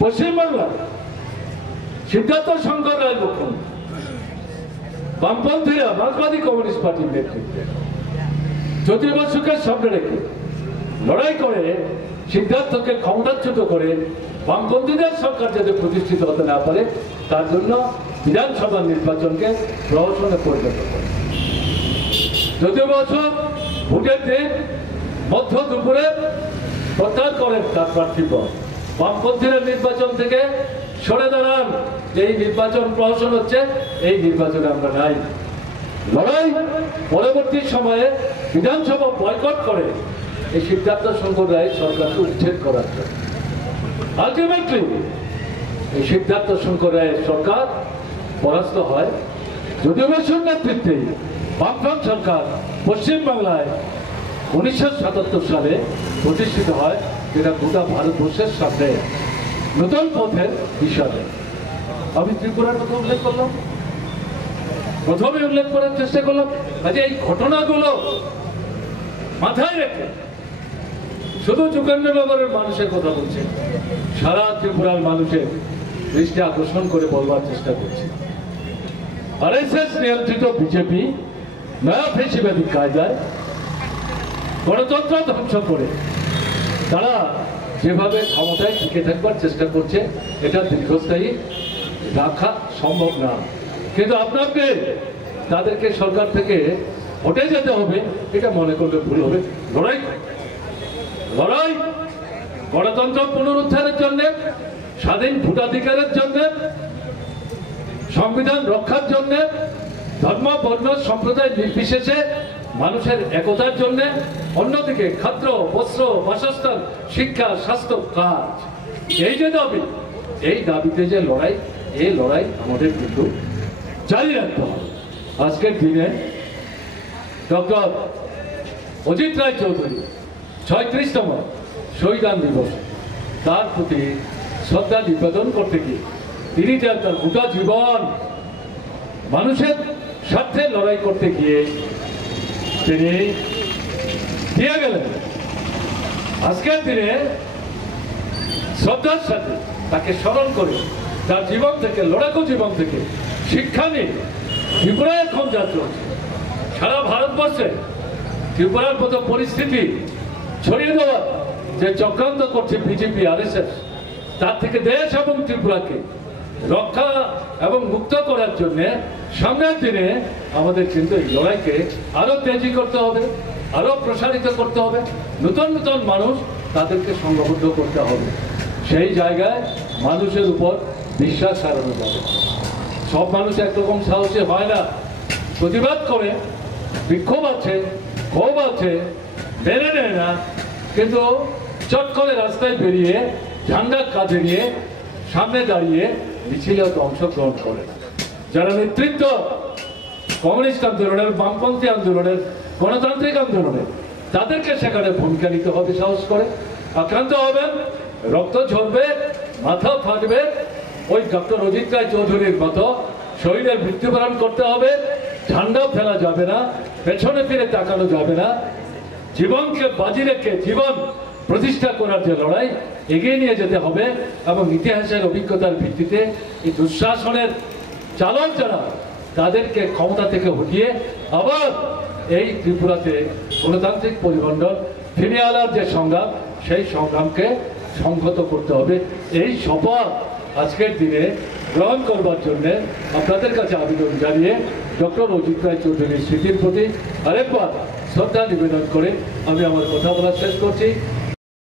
পশ্চিমবাংলায় সিদ্ধার্থ শঙ্কর রায় মুখ্যমন্ত্রী, বামপন্থীরা মার্ক্সবাদী কমিউনিস্ট পার্টির নেতৃত্বে জ্যোতি বসুকে সামনে রেখে লড়াই করে সিদ্ধার্থকে ক্ষমতাচ্যুত করে বামপন্থীদের সরকার যাতে প্রতিষ্ঠিত হতে না পারে তার জন্য বিধানসভা নির্বাচনকে প্রহসনে পরিণত করে। জ্যোতি বসু ভোটের দিন মধ্য দুপুরে প্রত্যাহার করেন তার প্রার্থীপদ। বামপন্থীরা নির্বাচন থেকে সরে দাঁড়ান, এই নির্বাচন প্রহসন হচ্ছে, এই নির্বাচনে আমরা নাই। লড়াই পরবর্তী সময়ে বিধানসভা বয়কট করে এই সিদ্ধার্থ শঙ্কর রায় সরকারকে উচ্ছেদ করার জন্য। আলটিমেটলি এই সিদ্ধার্থ শঙ্কর রায়ের সরকার পরাস্ত হয়। জ্যোতি বসুর নেতৃত্বে বামফ্রন্ট সরকার পশ্চিমবাংলায় 1977 সালে প্রতিষ্ঠিত হয়, যেটা গোটা ভারতবর্ষের সামনে নতুন পথের হিসাবে। আমি ত্রিপুরার কথা উল্লেখ করলাম, প্রথমে উল্লেখ করার চেষ্টা করলাম আজ এই ঘটনাগুলো মাথায় রেখে শুধু যোগেন্দ্রনগরের মানুষের কথা বলছে, সারা ত্রিপুরার মানুষের দৃষ্টি আকর্ষণ করে বলবার চেষ্টা করছে। আরএসএস নিয়ন্ত্রিত বিজেপি নয়া ফেসিবাদী কায়দায় গণতন্ত্র ধ্বংস করে তারা যেভাবে ক্ষমতায় টিকে থাকবার চেষ্টা করছে, এটা দীর্ঘস্থায়ী রাখা সম্ভব না। কিন্তু আপনাকে তাদেরকে সরকার থেকে হটে যেতে হবে, এটা মনে করলে ভুল হবে। লড়াই লড়াই গণতন্ত্র পুনরুদ্ধারের জন্য, স্বাধীন ভোটাধিকারের জন্য, সংবিধান রক্ষার জন্য, ধর্ম বর্ণ সম্প্রদায় নির্বিশেষে মানুষের একতার জন্য, অন্যদিকে খাদ্য বস্ত্র বাসস্থান শিক্ষা স্বাস্থ্য কাজ, এই যে দাবি, এই দাবিতে যে লড়াই, এই লড়াই আমাদের কিন্তু জারি রাখতে হবে। আজকের দিনে ডক্টর অজিত রায় চৌধুরী 36তম শহীদান দিবস, তার প্রতি শ্রদ্ধা নিবেদন করতে গিয়ে তিনি যে তার গোটা জীবন মানুষের স্বার্থে লড়াই করতে গিয়ে তিনি দিয়ে গেলেন, আজকের দিনে শ্রদ্ধার সাথে তাকে স্মরণ করে তার জীবন থেকে, লড়াকু জীবন থেকে শিক্ষা নিয়ে ত্রিপুরায় এখন যা চলছে, সারা ভারতবর্ষে ত্রিপুরার মতো পরিস্থিতি ছড়িয়ে দেওয়ার যে চক্রান্ত করছে বিজেপি আরএসএস, তার থেকে দেশ এবং ত্রিপুরাকে রক্ষা এবং মুক্ত করার জন্য সামনের দিনে আমাদের কিন্তু এই লড়াইকে আরো তেজি করতে হবে, আরো প্রসারিত করতে হবে, নতুন নতুন মানুষ তাদেরকে সংগঠিত করতে হবে। সেই জায়গায় মানুষের উপর বিশ্বাস হারানো যাবে। সব মানুষ একরকম সাহসী হয় না, প্রতিবাদ করে, বিক্ষোভ আছে, ক্ষোভ আছে, মেনে নেয় না, কিন্তু চট করে রাস্তায় বেরিয়ে ঝান্ডা কাঁধে নিয়ে সামনে দাঁড়িয়ে মিছিলে অংশগ্রহণ করে না। যারা নেতৃত্ব কমিউনিস্ট আন্দোলনের, বামপন্থী আন্দোলনের, গণতান্ত্রিক আন্দোলনের, তাদেরকে সেখানে ভূমিকা নিতে হবে, সাহস করে। আক্রান্ত হবেন, রক্ত ঝরবে, মাথা ফাটবে, ওই ডক্টর অজিত রায় চৌধুরীর মতো শহীদের মৃত্যুবরণ করতে হবে। ঝান্ডা ফেলা যাবে না, পেছনে ফিরে তাকানো যাবে না। জীবনকে বাজি রেখে জীবন প্রতিষ্ঠা করার যে লড়াই, এগিয়ে নিয়ে যেতে হবে। এবং ইতিহাসের অভিজ্ঞতার ভিত্তিতে এই দুঃশাসনের চালক যারা, তাদেরকে ক্ষমতা থেকে হটিয়ে আবার এই ত্রিপুরাতে গণতান্ত্রিক পরিমণ্ডল ফিরিয়ে আনার যে সংগ্রাম, সেই সংগ্রামকে সংহত করতে হবে। এই শপথ আজকের দিনে গ্রহণ করবার জন্যে আপনাদের কাছে আবেদন জানিয়ে ডক্টর অজিত রায় চৌধুরীর স্মৃতির প্রতি আরেকবার শ্রদ্ধা নিবেদন করে আমি আমার কথা বলা শেষ করছি।